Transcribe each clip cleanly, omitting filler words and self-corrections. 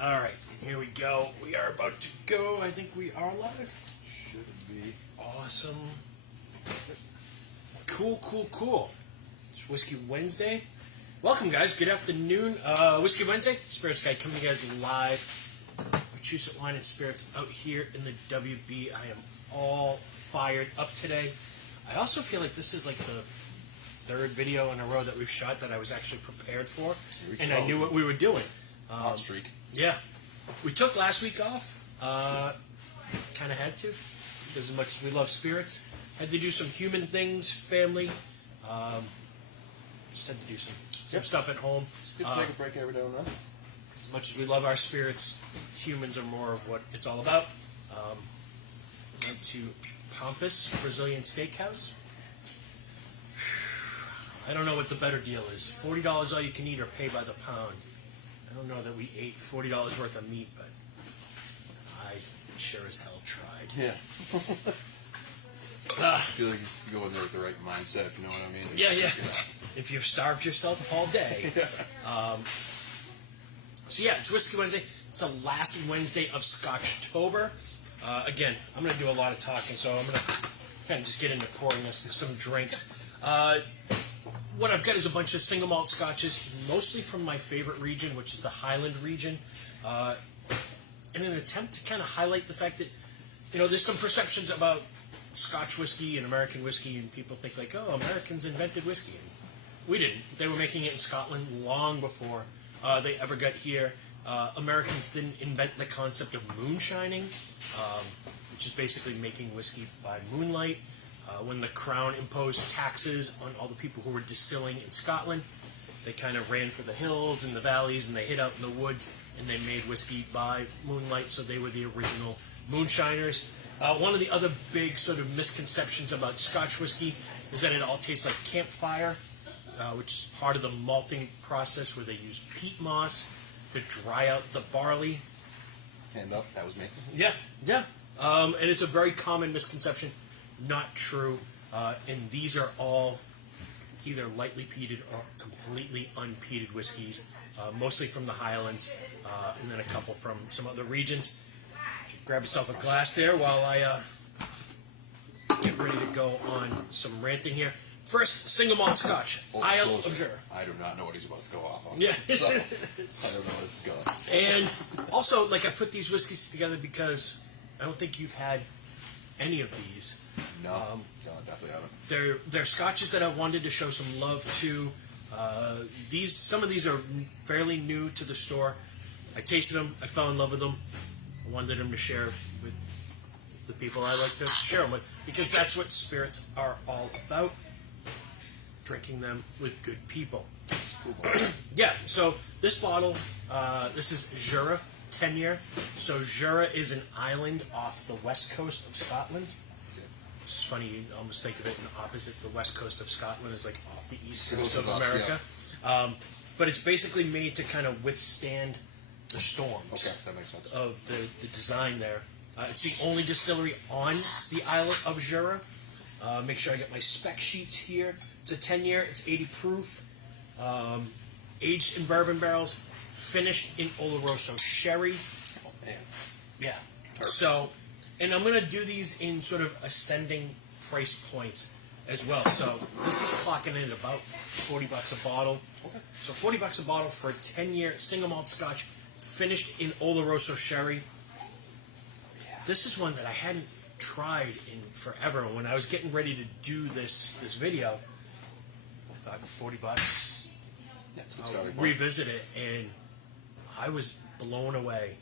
Alright, here we go. We are about to go. I think we are live. Should be. Awesome. Cool. It's Whiskey Wednesday. Welcome, guys. Good afternoon. Whiskey Wednesday. Spirits Guy coming to you guys live. Massachusetts Wine and Spirits out here in the WB. I am all fired up today. I also feel like this is like the third video in a row that we've shot that I was actually prepared for, and I knew what we were doing. Hot streak. Yeah. We took last week off. Kind of had to, because as much as we love spirits, had to do some human things, family. Just had to do some stuff at home. It's good to take a break every now and then. As much as we love our spirits, humans are more of what it's all about. Went to Pampas Brazilian Steakhouse. I don't know what the better deal is. $40 all you can eat or pay by the pound. I don't know that we ate $40 worth of meat, but I sure as hell tried. Yeah. I feel like you go in there with the right mindset, if you know what I mean. Yeah. If you've starved yourself all day. So yeah, it's Whiskey Wednesday. It's the last Wednesday of Scotchtober. Again, I'm going to do a lot of talking, so I'm going to kind of just get into pouring us some drinks. What I've got is a bunch of single malt scotches, mostly from my favorite region, which is the Highland region, in an attempt to kind of highlight the fact that, there's some perceptions about Scotch whiskey and American whiskey, and people think like, oh, Americans invented whiskey. And we didn't. They were making it in Scotland long before they ever got here. Americans didn't invent the concept of moonshining, which is basically making whiskey by moonlight. When the Crown imposed taxes on all the people who were distilling in Scotland, they kind of ran for the hills and the valleys, and they hid out in the woods, and they made whiskey by moonlight, so they were the original moonshiners. One of the other big sort of misconceptions about Scotch whiskey is that it all tastes like campfire, which is part of the malting process where they use peat moss to dry out the barley. Hand up, that was me. Yeah. And it's a very common misconception. Not true. And these are all either lightly peated or completely unpeated whiskeys, mostly from the Highlands, and then a couple from some other regions. Grab yourself a glass there while I get ready to go on some ranting here. First, single malt Scotch, Isle of Jura. I do not know what he's about to go off on. Yeah. So, I don't know where this is going. And also, I put these whiskeys together because I don't think you've had any of these. No, definitely haven't. They're scotches that I wanted to show some love to. Some of these are fairly new to the store. I tasted them. I fell in love with them. I wanted them to share with the people I like to share them with, because that's what spirits are all about. Drinking them with good people. Cool. Yeah, so this bottle, this is Jura 10-year. So Jura is an island off the west coast of Scotland. It's funny, you almost think of it in opposite. The west coast of Scotland is like off the east coast of America. Yeah. But it's basically made to kind of withstand the storms. Okay, that makes sense. Of the design there. It's the only distillery on the island of Jura. Make sure I get my spec sheets here. It's a 10-year. It's 80 proof. Aged in bourbon barrels. Finished in Oloroso sherry. Oh, man. Yeah. Perfect. So, and I'm going to do these in sort of ascending price points as well. So this is clocking in at about $40 a bottle. Okay. So $40 a bottle for a 10-year single malt Scotch finished in Oloroso sherry. Yeah. This is one that I hadn't tried in forever. When I was getting ready to do this video, I thought $40. Yeah, I'll revisit it, and I was blown away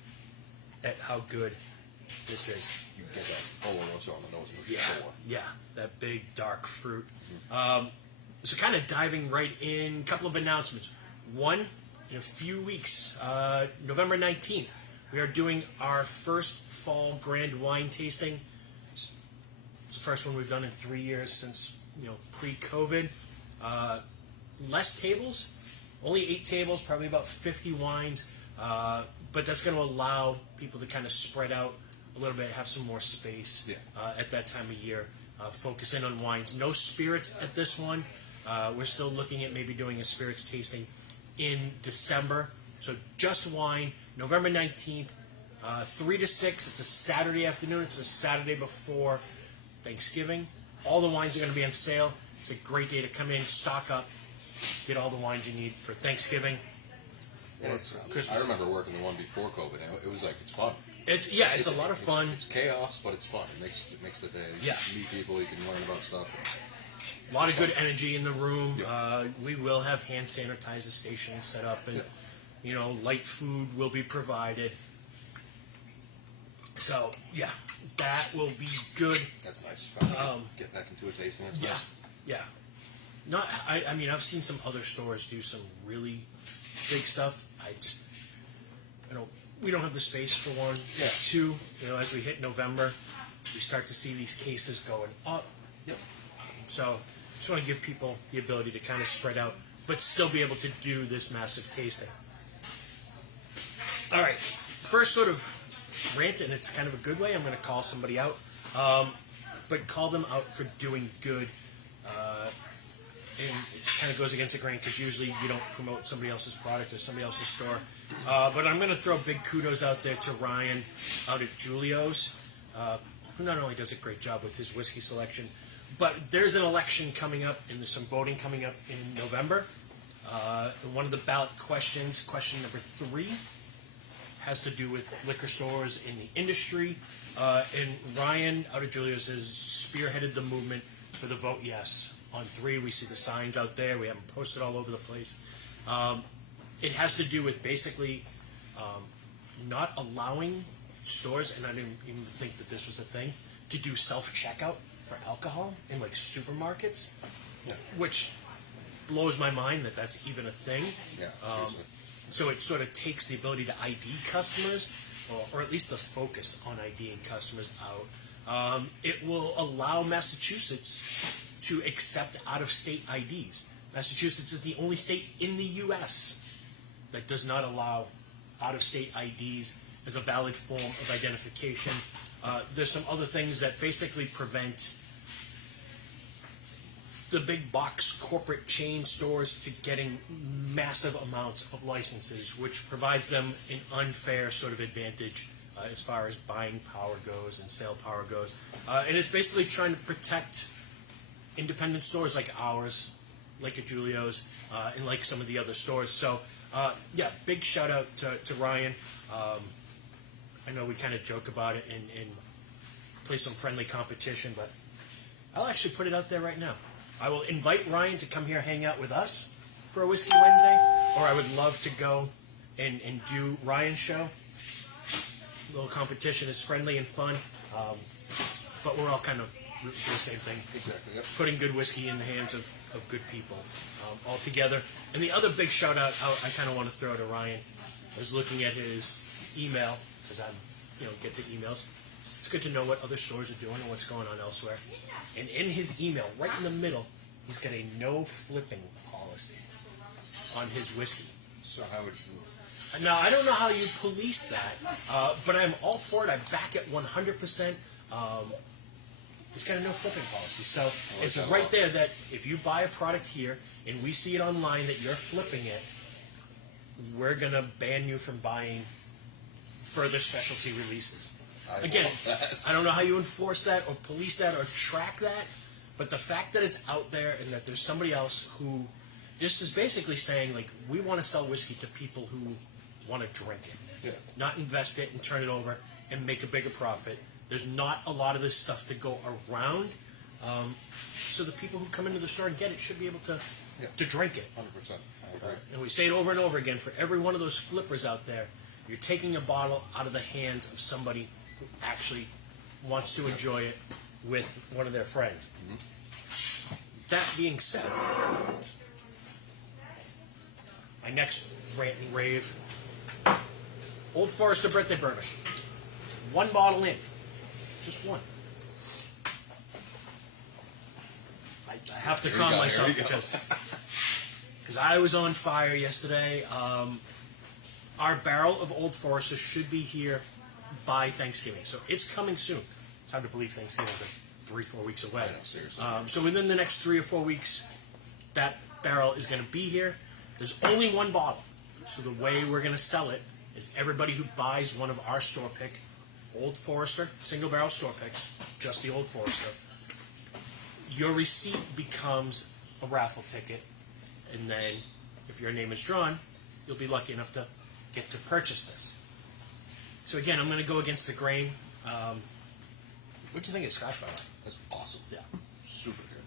at how good this is. You get that Oloroso on the nose before. Yeah, that big dark fruit. So kind of diving right in, a couple of announcements. One, in a few weeks, November 19th, we are doing our first fall grand wine tasting. It's the first one we've done in 3 years since, pre-COVID. Less tables, only 8 tables, probably about 50 wines, but that's going to allow people to kind of spread out a little bit, have some more space at that time of year, focus in on wines. No spirits at this one. We're still looking at maybe doing a spirits tasting in December. So Just Wine, November 19th, 3 to 6. It's a Saturday afternoon. It's a Saturday before Thanksgiving. All the wines are going to be on sale. It's a great day to come in, stock up, get all the wines you need for Thanksgiving. And I remember working the one before COVID, and it was like, it's fun. It's a lot of fun. It's chaos, but it's fun. It makes the day. Yeah. You meet people, you can learn about stuff. A lot of good energy in the room. Yeah. We will have hand sanitizer stations set up, and light food will be provided. So yeah, that will be good. That's nice. Finally get back into a tasting. That's nice. Yeah. I mean, I've seen some other stores do some really big stuff. We don't have the space for one. Yeah. Two, as we hit November, we start to see these cases going up. Yep. So just want to give people the ability to kind of spread out, but still be able to do this massive tasting. All right, first sort of rant, and it's kind of a good way. I'm going to call somebody out, but call them out for doing good. And it kind of goes against the grain because usually you don't promote somebody else's product or somebody else's store. But I'm going to throw big kudos out there to Ryan out at Julio's, who not only does a great job with his whiskey selection, but there's an election coming up and there's some voting coming up in November. One of the ballot questions, question number 3, has to do with liquor stores in the industry. And Ryan out of Julio's has spearheaded the movement for the vote yes. On 3, we see the signs out there. We have them posted all over the place. It has to do with basically not allowing stores, and I didn't even think that this was a thing, to do self-checkout for alcohol in like supermarkets, which blows my mind that that's even a thing. Yeah. So it sort of takes the ability to ID customers, or at least the focus on IDing customers out. It will allow Massachusetts to accept out-of-state IDs. Massachusetts is the only state in the U.S. that does not allow out-of-state IDs as a valid form of identification. There's some other things that basically prevent the big box corporate chain stores to getting massive amounts of licenses, which provides them an unfair sort of advantage as far as buying power goes and sale power goes. And it's basically trying to protect independent stores like ours, like at Julio's, and like some of the other stores. So, big shout out to Ryan. I know we kind of joke about it and play some friendly competition, but I'll actually put it out there right now. I will invite Ryan to come here hang out with us for a Whiskey Wednesday, or I would love to go and do Ryan's show. A little competition is friendly and fun, but we're all kind of do the same thing. Exactly. Yep. Putting good whiskey in the hands of good people all together. And the other big shout out I kind of want to throw to Ryan. I was looking at his email because I get the emails. It's good to know what other stores are doing and what's going on elsewhere. And in his email, right in the middle, he's got a no flipping policy on his whiskey. So how would you? Now, I don't know how you police that, but I'm all for it. I back it 100%. It's got a no flipping policy. So it's right there that if you buy a product here and we see it online that you're flipping it, we're going to ban you from buying further specialty releases. Again, I don't know how you enforce that or police that or track that, but the fact that it's out there and that there's somebody else who just is basically saying, like, we want to sell whiskey to people who want to drink it, not invest it and turn it over and make a bigger profit. There's not a lot of this stuff to go around, so the people who come into the store and get it should be able to drink it. 100%. I agree. And we say it over and over again, for every one of those flippers out there, you're taking a bottle out of the hands of somebody who actually wants to enjoy it with one of their friends. Mm-hmm. That being said, my next rant and rave, Old Forester birthday bourbon. 1 bottle in. Just one. I have to calm myself because I was on fire yesterday. Our barrel of Old Forester should be here by Thanksgiving, so it's coming soon. It's hard to believe Thanksgiving is like 3-4 weeks away. I know, seriously. So within the next 3 or 4 weeks, that barrel is going to be here. There's only 1 bottle. So the way we're going to sell it is everybody who buys one of our store pick, Old Forester, single barrel store picks, just the Old Forester, your receipt becomes a raffle ticket, and then if your name is drawn, you'll be lucky enough to get to purchase this. So again, I'm going to go against the grain. What do you think of Scotch, by the way? That's awesome. Yeah. Super good.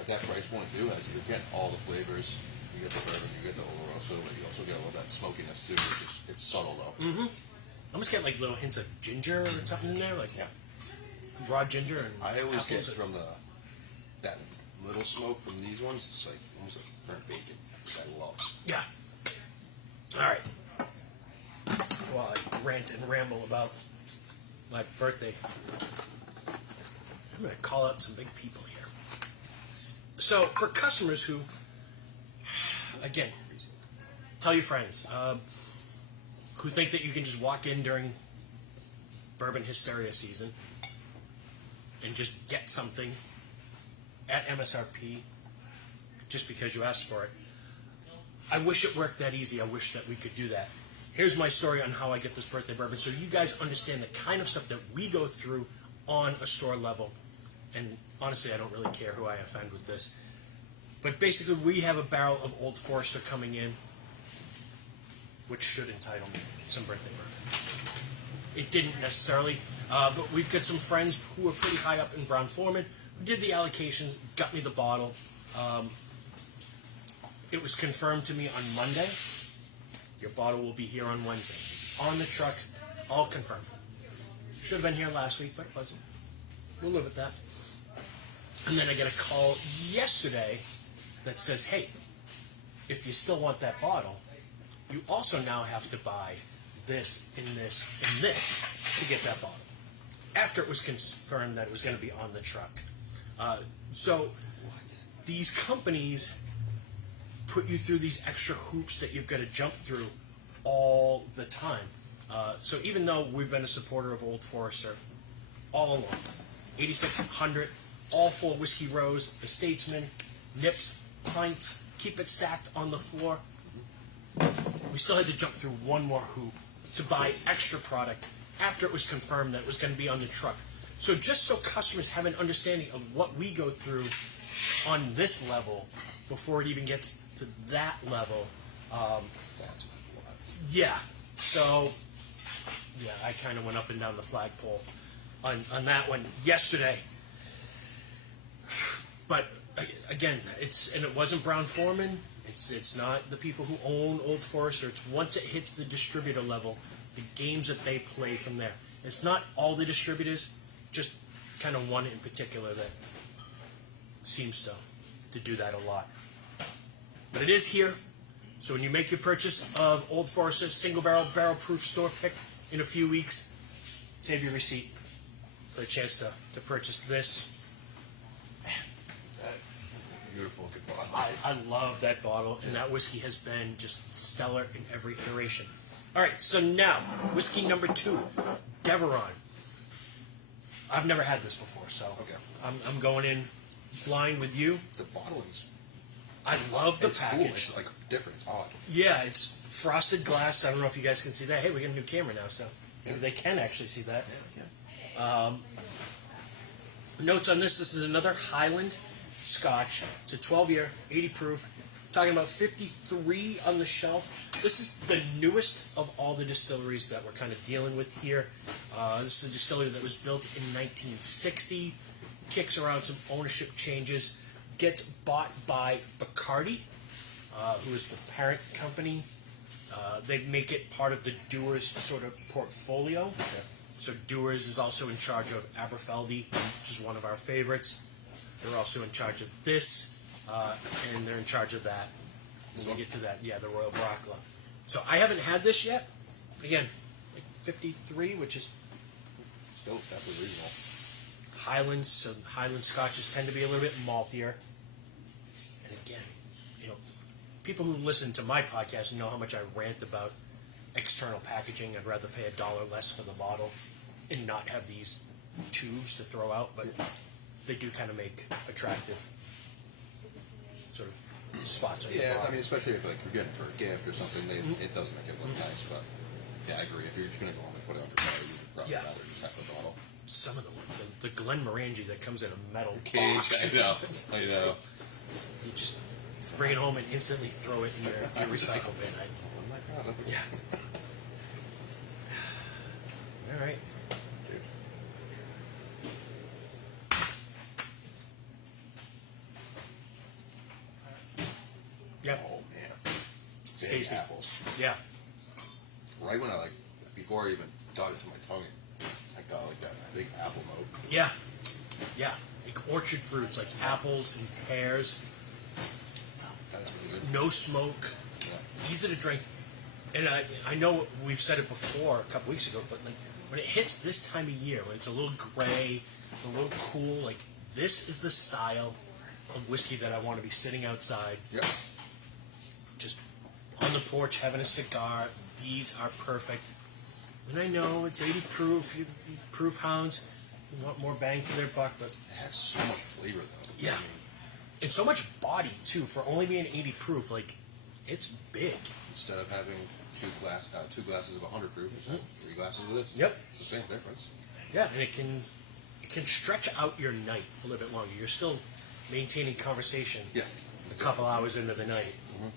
At that price point, too, as you're getting all the flavors, you get the bourbon, you get the old roast, but you also get a little bit of that smokiness, too. It's subtle, though. Mm-hmm. I almost get like little hints of ginger or something in there, like raw ginger. And I always get apples. from that little smoke from these ones, it's like almost like burnt bacon, which I love. Yeah. All right. While I rant and ramble about my birthday, I'm going to call out some big people here. So, for customers who, again, tell your friends, who think that you can just walk in during bourbon hysteria season and just get something at MSRP just because you asked for it. I wish it worked that easy. I wish that we could do that. Here's my story on how I get this birthday bourbon, so you guys understand the kind of stuff that we go through on a store level. And honestly, I don't really care who I offend with this. But basically, we have a barrel of Old Forester coming in, which should entitle me some birthday bourbon. It didn't necessarily, but we've got some friends who are pretty high up in Brown-Forman who did the allocations, got me the bottle. It was confirmed to me on Monday. Your bottle will be here on Wednesday. On the truck, all confirmed. Should have been here last week, but it wasn't. We'll live with that. And then I get a call yesterday that says, hey, if you still want that bottle, you also now have to buy this and this and this to get that bottle. After it was confirmed that it was going to be on the truck. So these companies put you through these extra hoops that you've got to jump through all the time. So even though we've been a supporter of Old Forester all along, 8600, all 4 whiskey rows, the Statesman, nips, pints, keep it stacked on the floor, we still had to jump through one more hoop to buy extra product after it was confirmed that it was going to be on the truck. So just so customers have an understanding of what we go through on this level before it even gets to that level. Yeah. So, yeah, I kind of went up and down the flagpole on that one yesterday. But again, it wasn't Brown-Forman. It's not the people who own Old Forester. It's once it hits the distributor level, the games that they play from there. It's not all the distributors, just kind of one in particular that seems to do that a lot. But it is here. So when you make your purchase of Old Forester single barrel proof store pick in a few weeks, save your receipt for a chance to purchase this. Beautiful, good bottle. I love that bottle, and that whiskey has been just stellar in every iteration. All right, so now, whiskey number 2, Deveron. I've never had this before, so okay. I'm going in blind with you. The bottle is... I love the package. Cool. It's like different, it's odd. Yeah, it's frosted glass. I don't know if you guys can see that. Hey, we got a new camera now, so maybe they can actually see that. Yeah. Notes on this is another Highland Scotch. It's a 12-year, 80 proof. Talking about 53 on the shelf. This is the newest of all the distilleries that we're kind of dealing with here. This is a distillery that was built in 1960. Kicks around some ownership changes. Gets bought by Bacardi, who is the parent company. They make it part of the Dewar's sort of portfolio. Okay. So Dewar's is also in charge of Aberfeldy, which is one of our favorites. They're also in charge of this, and they're in charge of that. When we get to that, yeah, the Royal Bracla. So I haven't had this yet. Again, like 53, which is Still definitely reasonable. Highlands. So Highland Scotches tend to be a little bit maltier. And again, people who listen to my podcast know how much I rant about external packaging. I'd rather pay $1 less for the bottle and not have these tubes to throw out, but they do kind of make attractive sort of spots on the Yeah, bottle. I mean, especially if like you're getting it for a gift or something, it does make it look nice. But yeah, I agree. If you're just gonna go home and put it on your bottle, you'd probably Yeah. rather just have the bottle. Some of the ones, like the Glenmorangie that comes in a metal Cage, box. I know. You just bring it home and instantly throw it in your recycle bin. Oh my god. Yeah. All right. Dude. Yep. Oh man. It's Big tasty. apples. Yeah. Right when I before I even got it to my tongue, I got like that big apple note. Yeah. Yeah. Like orchard fruits, like apples and pears. That is really good. No smoke. Yeah. Easy to drink. And I know we've said it before a couple weeks ago, but like when it hits this time of year, when it's a little gray, it's a little cool, like this is the style of whiskey that I want to be sitting outside, Yeah. just on the porch having a cigar. These are perfect. And I know it's 80 proof, you proof hounds, you want more bang for their buck, but It has so much flavor though. yeah. I mean, And so much body too, for only being 80 proof, like it's big. instead of having two glasses of 100 proof, just have 3 glasses of this. Yep. It's the same difference. Yeah, and it can stretch out your night a little bit longer. You're still maintaining conversation Yeah. a couple hours into the night. Mhm.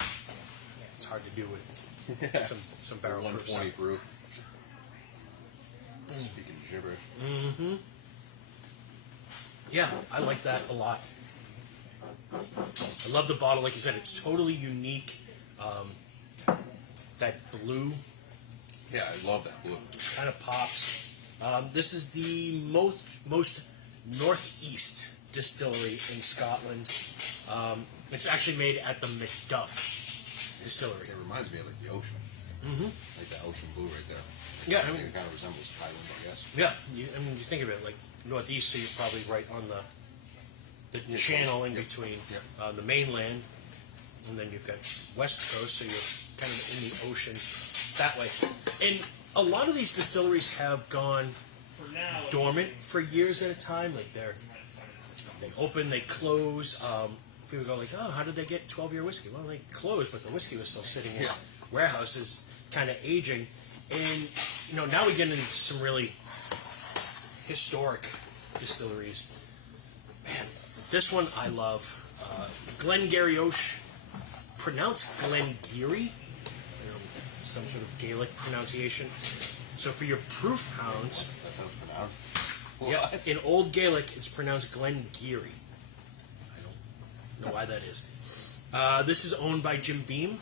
Yeah, it's hard to do with Yeah. some barrel proof 120 stuff. proof. Speaking gibberish. Mm-hmm. Yeah, I like that a lot. I love the bottle, like you said, it's totally unique. That blue Yeah, I love that blue. kind of pops. This is the most northeast distillery in Scotland. It's actually made at the Macduff distillery. It reminds me of like the ocean. Mm-hmm. Like that ocean blue right there. Yeah, I I mean, think it kind of resembles Highland, I guess. yeah. You think of it like northeast, so you're probably right on the Yeah, channel close. in Yep. between Yep. the mainland, and then you've got west coast, so you're kind of in the ocean that way. And a lot of these distilleries have gone dormant for years at a time. Like they open, they close. People go like, oh, how did they get 12-year whiskey? Well, they closed, but the whiskey was still sitting in Yeah. warehouses, kind of aging. And now we get into some really historic distilleries. Man, this one I love. Glengarioch, pronounced Glengarry, some sort of Gaelic pronunciation. So for your proof hounds, That sounds pronounced. yeah, What? in Old Gaelic it's pronounced Glengarry. I don't know why that is. This is owned by Jim Beam,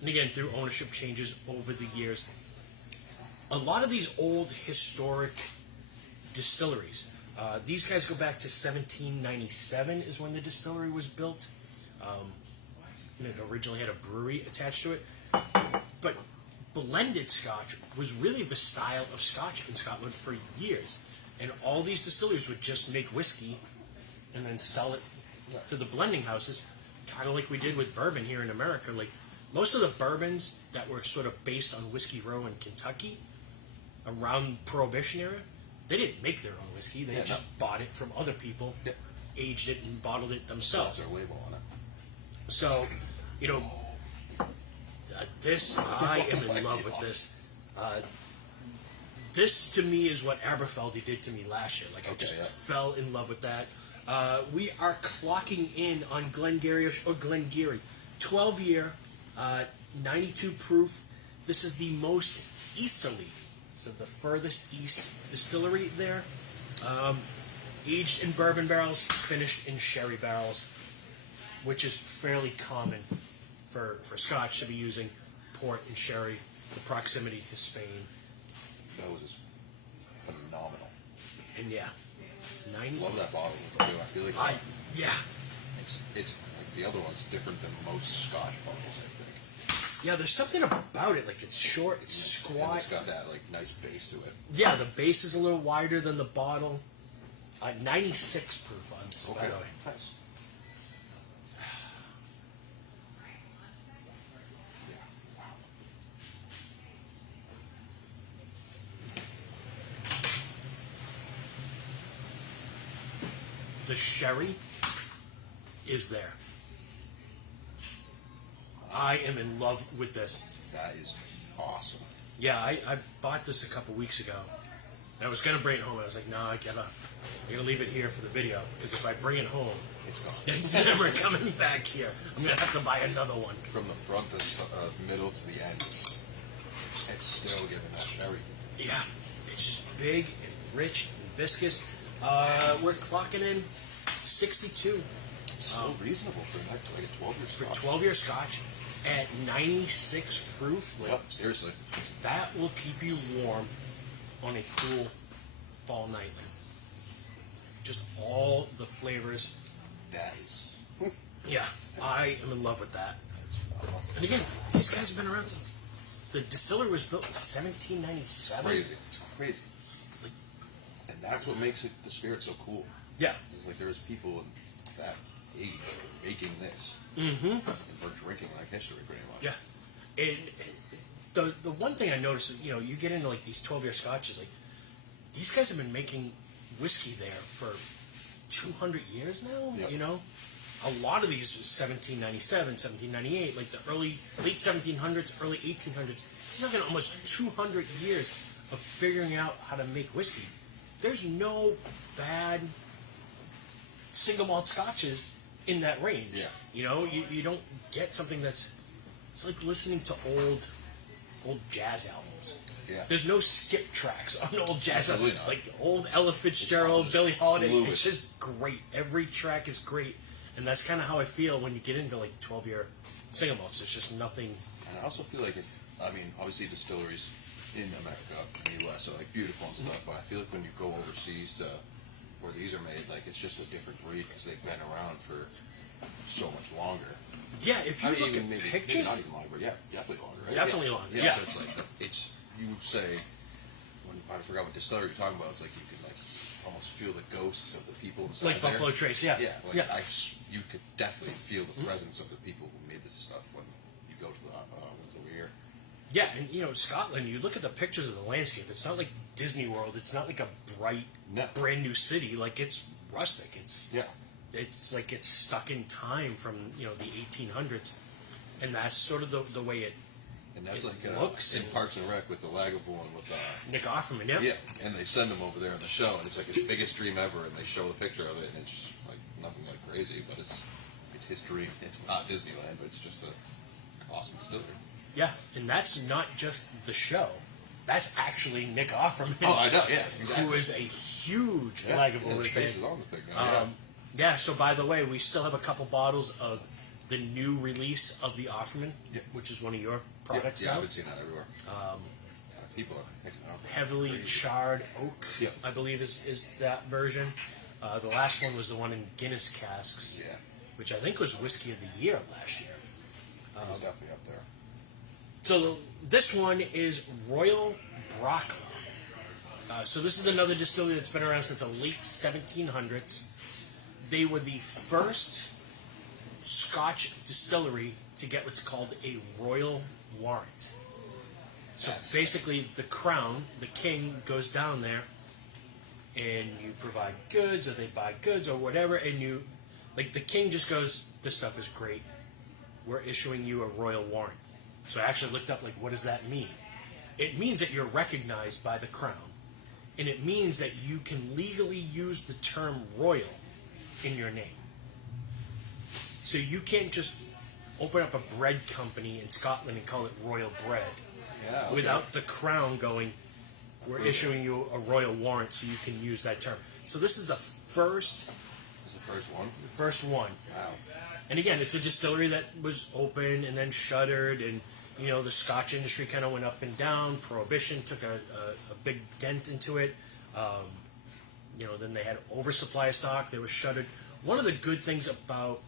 and again through ownership changes over the years. A lot of these old historic distilleries. These guys go back to 1797 is when the distillery was built. And it originally had a brewery attached to it. But blended Scotch was really the style of Scotch in Scotland for years. And all these distilleries would just make whiskey and then sell it to the blending houses, kind of like we did with bourbon here in America. Like most of the bourbons that were sort of based on Whiskey Row in Kentucky around Prohibition era, they didn't make their own whiskey. They just bought it from other people, Yep. aged it, and bottled it Sells themselves. their label on it. So, this, I am in love with this. This, to me, is what Aberfeldy did to me last year. Like, I just fell in love with that. We are clocking in on Glengarioch, or Glengarry. 12-year, 92 proof. This is the most easterly, so the furthest east distillery there. Aged in bourbon barrels, finished in sherry barrels, which is fairly common for Scotch to be using port and sherry, the proximity to Spain. That was just phenomenal. And yeah, 90. Love that bottle too. I feel like Yeah. it's like the other one's different than most Scotch bottles, I think. Yeah, there's something about it. Like it's short, it's And squat. it's got that like nice base to it. Yeah, the base is a little wider than the bottle. 96 proof on this, by the way. Nice. The sherry is there. I am in love with this. That is awesome. Yeah, I bought this a couple weeks ago. And I was gonna bring it home. And I was like, no, I gotta leave it here for the video because if I bring it home, It's gone. it's never coming back here. I'm gonna have to buy another one. From the front to the middle to the end, it's still giving that cherry. Yeah, it's just big and rich and viscous. We're clocking in 62 It's so reasonable for like a 12-year for Scotch. 12-year Scotch at 96 proof. Like, Yep, seriously. that will keep you warm on a cool fall night. Like, just all the flavors. That is. Yeah, I am in love with that. And again, these guys have been around since the distillery was built in 1797. Crazy. It's crazy. Like, And that's what makes the spirit so cool. yeah. It's like there's people in that age making this. Mm-hmm. And we're drinking like history pretty much. Yeah. And the one thing I noticed is, you get into like these 12-year scotches, like these guys have been making whiskey there for 200 years now. Yep. A lot of these was 1797, 1798, like the late 1700s, early 1800s. It's talking almost 200 years of figuring out how to make whiskey. There's no bad single malt scotches in that range. Yeah. You don't get something it's like listening to old jazz albums. Yeah. There's no skip tracks on old jazz Absolutely albums. not. Like old Ella Fitzgerald, just Billie Holiday. fluid. It's just great. Every track is great. And that's kind of how I feel when you get into like 12-year single malts. There's just nothing. And I also feel like obviously distilleries in America, in the U.S. are like beautiful and stuff, but I feel like when you go overseas to where these are made, like it's just a different breed because they've been around for so much longer. Yeah, if you look at maybe pictures, not even longer, but yeah, definitely longer, right? Definitely longer, Yeah, yeah. so it's like you would say I forgot what distillery you're talking about. It's like you could like almost feel the ghosts of the people inside like there. Buffalo Trace, yeah. Yeah, like yeah. you could definitely feel the presence of the people who made this stuff when you go to the ones over here. Yeah, and Scotland, you look at the pictures of the landscape, it's not like Disney World, it's not like a bright, No. brand new city, like it's rustic, it's like it's stuck in time from, the 1800s, and that's sort of the way it And that's It like looks in and- Parks and Rec with the Lagavulin with Nick Offerman, yeah. yeah, and they send him over there on the show, and it's like his biggest dream ever, and they show the picture of it, and it's just like nothing like crazy, but it's his dream. It's not Disneyland, but it's just a awesome distillery. Yeah, and that's not just the show. That's actually Nick Offerman. Oh, I know, yeah, exactly. Who is a huge Yeah, Lagavulin his face is fan. on the thing now. Yeah, so by the way, we still have a couple bottles of the new release of the Offerman, Yeah. which is one of your yeah, products yeah, now. I've been seeing that everywhere. People are picking it up. Heavily Crazy. charred oak, Yeah. I believe is that version. The last one was the one in Guinness casks, Yeah, which I think was Whiskey of the Year last year. he's definitely up there. So this one is Royal Brockla. So this is another distillery that's been around since the late 1700s. They were the first Scotch distillery to get what's called a royal warrant. So That's- basically, the crown, the king, goes down there, and you provide goods, or they buy goods, or whatever, and the king just goes, "This stuff is great. We're issuing you a royal warrant." So I actually looked up, what does that mean? It means that you're recognized by the crown, and it means that you can legally use the term royal in your name. So you can't just open up a bread company in Scotland and call it Royal Bread Yeah, okay. without the crown going, "We're issuing you a royal warrant so you can use that term." So this is the first It's the first one. one. Wow. And again, it's a distillery that was open and then shuttered, and the Scotch industry kind of went up and down. Prohibition took a big dent into it. Then they had oversupply of stock. They were shuttered. One of the good things about,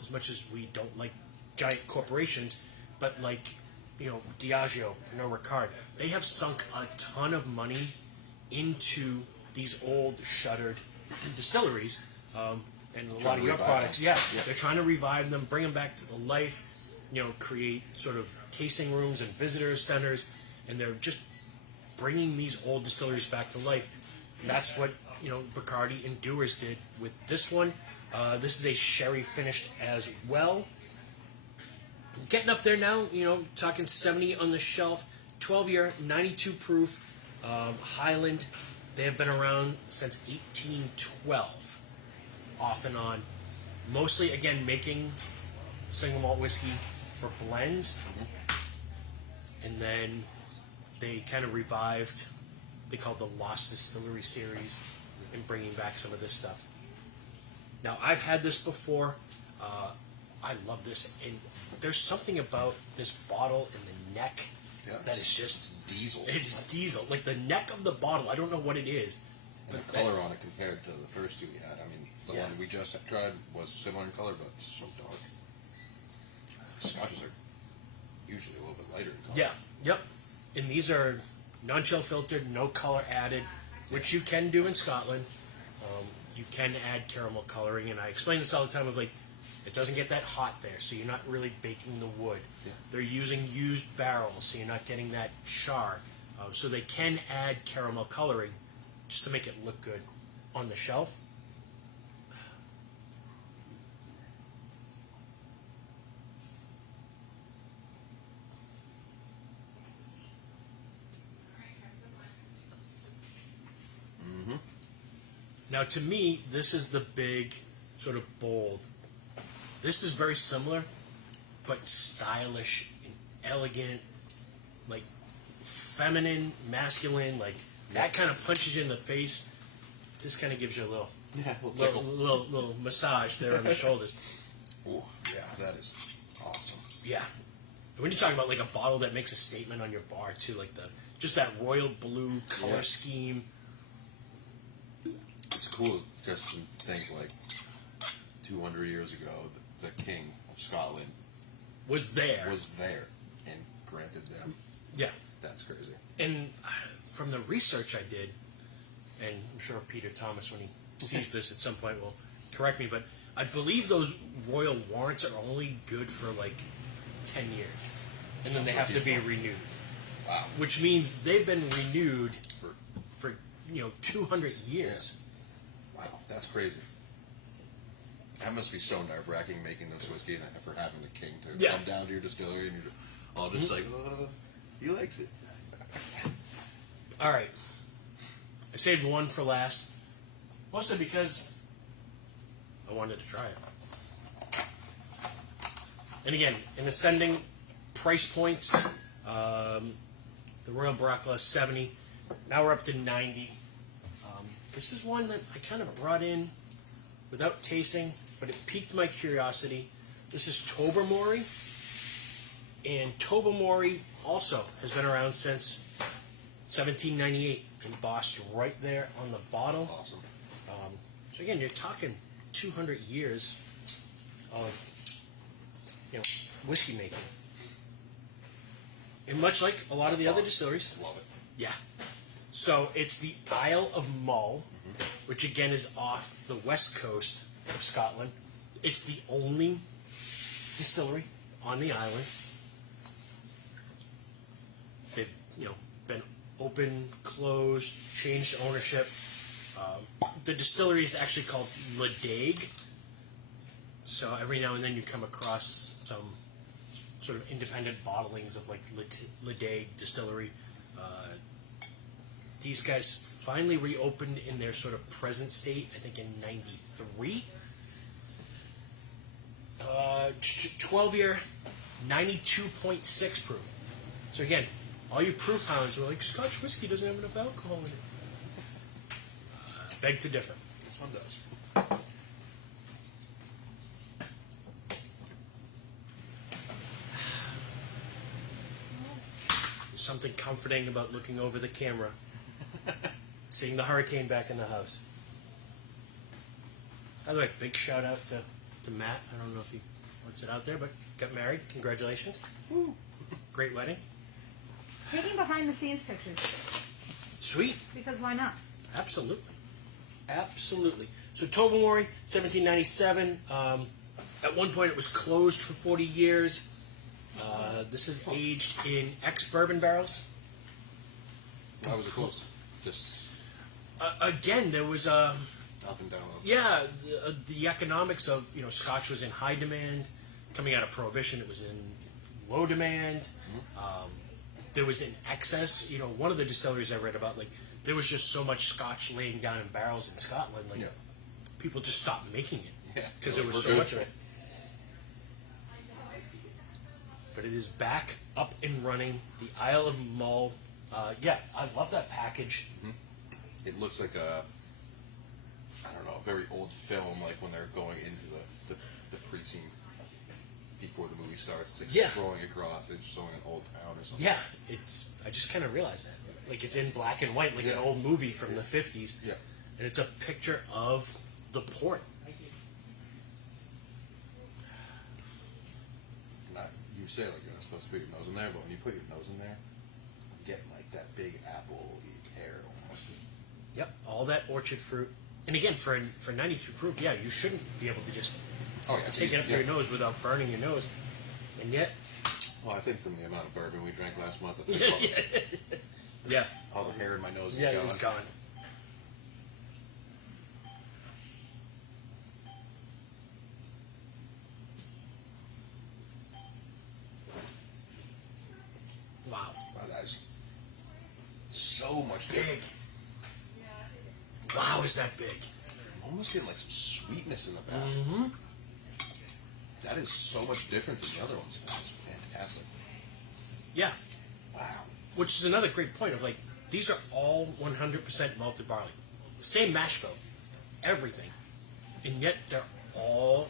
as much as we don't like giant corporations, but Diageo, Pernod Ricard, they have sunk a ton of money into these old shuttered distilleries. And a lot of your revive products, them. yeah, Yeah. they're trying to revive them, bring them back to life, create sort of tasting rooms and visitor centers, and they're just bringing these old distilleries back to life. That's what, Bacardi and Dewar's did with this one. This is a sherry finished as well. getting up there now. Talking 70 on the shelf. 12-year, 92 proof. Highland. They have been around since 1812, off and on. Mostly, again, making single malt whiskey for blends. And then they kind of revived, they called the Lost Distillery series, and bringing back some of this stuff. Now, I've had this before. I love this. And there's something about this bottle and the neck that is just diesel. It's diesel. Like the neck of the bottle, I don't know what it is. And the color on it compared to the first two we had. I mean, the one we just tried was similar in color, but it's so dark. Scotches are usually a little bit lighter in color. Yeah, yep. And these are non-chill filtered, no color added, which you can do in Scotland. You can add caramel coloring, and I explain this all the time of like, it doesn't get that hot there, so you're not really baking the wood. Yeah. They're using used barrels, so you're not getting that char. So they can add caramel coloring just to make it look good on the shelf. Now, to me, this is the big, sort of bold. This is very similar, but stylish and elegant, like feminine, masculine, like that kind of punches you in the face. This kind of gives you a little massage there on the shoulders. Oh, yeah, that is awesome. Yeah. And when you talk about like a bottle that makes a statement on your bar too, like just that royal blue color scheme. It's cool just to think like 200 years ago, the King of Scotland was there and granted them. Yeah. That's crazy. And from the research I did, and I'm sure Peter Thomas, when he sees this at some point, will correct me, but I believe those royal warrants are only good for like 10 years. And then they have to be renewed. Wow. Which means they've been renewed for 200 years. Wow, that's crazy. That must be so nerve-wracking making those whiskey and for having the King to come down to your distillery and you're all just like, oh, he likes it. All right. I saved one for last, mostly because I wanted to try it. And again, in ascending price points, the Royal Baracla is 70. Now we're up to 90. This is one that I kind of brought in without tasting, but it piqued my curiosity. This is Tobermory, and Tobermory also has been around since 1798, embossed right there on the bottle. Awesome. So again, you're talking 200 years of whiskey making, and much like a lot of the other distilleries. Love it. Yeah. So it's the Isle of Mull, which again is off the west coast of Scotland. It's the only distillery on the island. They've been open, closed, changed ownership. The distillery is actually called Ledaig. So every now and then you come across some sort of independent bottlings of like Ledaig Distillery. These guys finally reopened in their sort of present state, I think in 93. 12-year, 92.6 proof. So again, all you proof hounds were like, Scotch whiskey doesn't have enough alcohol in it. Beg to differ. This one does. There's something comforting about looking over the camera. Seeing the hurricane back in the house. By the way, big shout out to Matt. I don't know if he wants it out there, but got married. Congratulations. Woo. Great wedding. Taking behind the scenes pictures. Sweet. Because why not? Absolutely. Absolutely. So Tobermory, 1797. At one point it was closed for 40 years. This is aged in ex-bourbon barrels. Why was it closed? Just Again, there was up and down. the economics of Scotch was in high demand. Coming out of Prohibition, it was in low demand. There was an excess. One of the distilleries I read about, like, there was just so much Scotch laying down in barrels in Scotland, like people just stopped making it because there was so much of it. But it is back up and running. The Isle of Mull. I love that package. It looks like a very old film, like when they're going into the precinct before the movie starts. It's like scrolling across, it's showing an old town or something. Yeah, I just kind of realized that. Like, it's in black and white, like an old movie from the 50s. Yeah. And it's a picture of the port. You say, like, you're not supposed to put your nose in there, but when you put your nose in there, you get, like, that big apple-y pear almost. Yep, all that orchard fruit. And again, for 92 proof, you shouldn't be able to just take it up your nose without burning your nose. And yet... Well, I think from the amount of bourbon we drank last month, I think all the hair in my nose is gone. Yeah, it was gone. Wow, that is so much different. Big. Wow, is that big? I'm almost getting like some sweetness in the back. Mm-hmm. That is so much different than the other ones. That's fantastic. Yeah. Wow. Which is another great point of, like, these are all 100% malted barley. Same mash bill. Everything. And yet they're all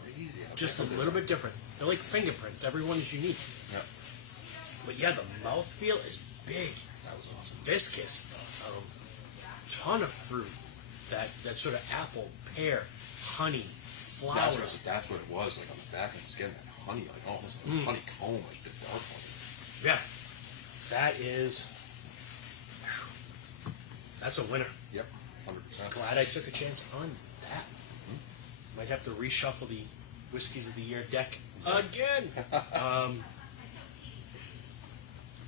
just a little bit different. They're like fingerprints. Everyone is unique. Yeah. But yeah, the mouthfeel is big. That was awesome. Viscous. Ton of fruit. That sort of apple, pear, honey, flowers. That's what it was. Like on the back, I was getting that honey, like almost like honeycomb, like the dark one. Yeah. That is... That's a winner. Yep, 100%. Glad I took a chance on that. Might have to reshuffle the Whiskeys of the Year deck again.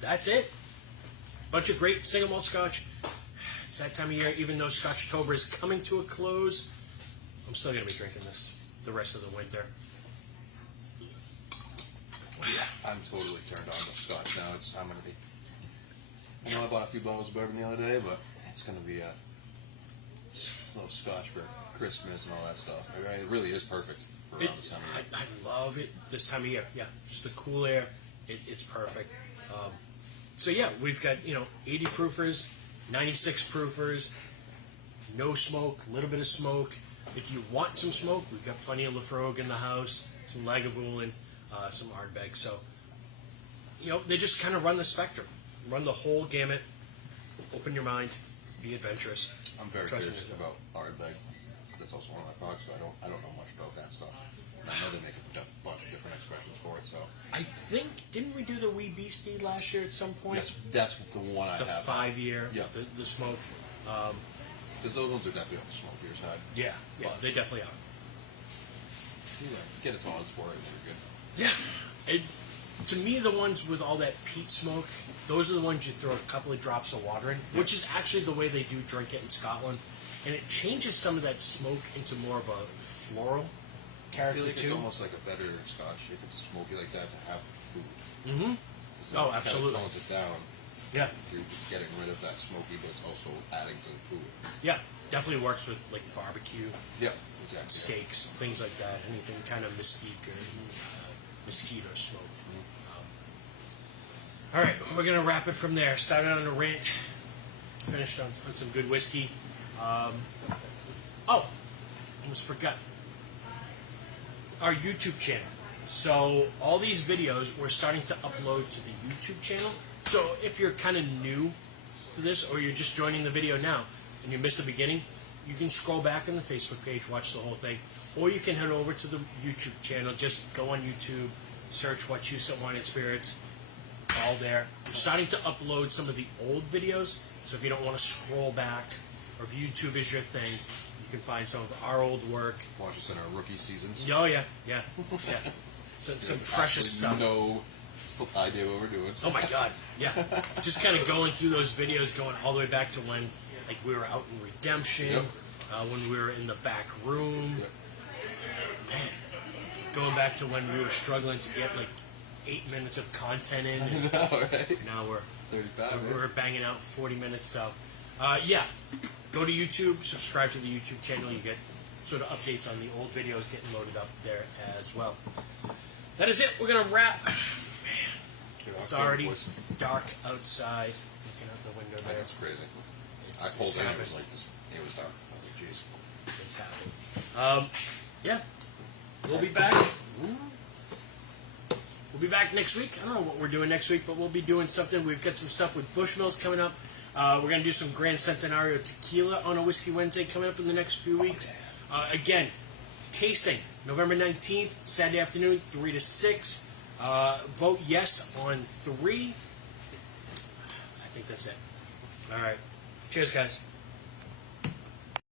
That's it. Bunch of great single malt Scotch. It's that time of year. Even though Scotchtober is coming to a close, I'm still going to be drinking this the rest of the winter. Yeah, I'm totally turned on to Scotch now. I'm going to be... I bought a few bottles of bourbon the other day, but it's going to be a little Scotch for Christmas and all that stuff. It really is perfect for around this time of year. I love it this time of year. Yeah, just the cool air. It's perfect. So yeah, we've got 80 proofers, 96 proofers, no smoke, a little bit of smoke. If you want some smoke, we've got plenty of Lafroig in the house, some Lagavulin, some Ardbeg. So they just kind of run the spectrum, run the whole gamut. Open your mind, be adventurous. I'm very curious about Ardbeg because that's also one of my products. So I don't know much about that stuff. And I know they make a bunch of different expressions for it. So I think, didn't we do the Wee Beastie last year at some point? That's the one I the have. The 5-year, yeah. the smoke. Because those ones are definitely on the smokier side. Yeah, they definitely are. Get a tolerance for it and you're good. Yeah. To me, the ones with all that peat smoke, those are the ones you throw a couple of drops of water in, which is actually the way they do drink it in Scotland. And it changes some of that smoke into more of a floral character, I feel like too. it's almost like a better Scotch if it's smoky like that to have food. Mm-hmm. Oh, absolutely. It kind of tones it down. Yeah. You're getting rid of that smoky, but it's also adding to the food. Yeah, definitely works with like barbecue. Yeah, exactly. Steaks, things like that. Anything kind of mesquite or mesquite or smoked. All right, we're gonna wrap it from there. Started on a rant, finished on some good whiskey. Almost forgot our YouTube channel. So all these videos we're starting to upload to the YouTube channel. So if you're kind of new to this, or you're just joining the video now and you missed the beginning, you can scroll back on the Facebook page, watch the whole thing, or you can head over to the YouTube channel. Just go on YouTube, search What You Set Wine and Spirits. All there. We're starting to upload some of the old videos, so if you don't want to scroll back, or if YouTube is your thing, you can find some of our old work. Watch us in our rookie seasons. Oh yeah. Some precious stuff. No idea what we're doing. Oh my God, yeah. Just kind of going through those videos, going all the way back to when, like, we were out in Redemption, when we were in the back room. Yep. Man, going back to when we were struggling to get like 8 minutes of content in. I And know, right? now 35. we're banging out 40 minutes. So, yeah, go to YouTube, subscribe to the YouTube channel. You get sort of updates on the old videos getting loaded up there as well. That is it. We're gonna wrap. Man, it's already dark outside. Looking out the window there. That's crazy. I pulled in. It was like this. It was dark. I was like, jeez. It's happened. Yeah, we'll be back. We'll be back next week. I don't know what we're doing next week, but we'll be doing something. We've got some stuff with Bushmills coming up. We're going to do some Grand Centenario tequila on a Whiskey Wednesday coming up in the next few weeks. Again, tasting November 19th, Saturday afternoon, 3 to 6. Vote yes on 3. I think that's it. All right. Cheers, guys.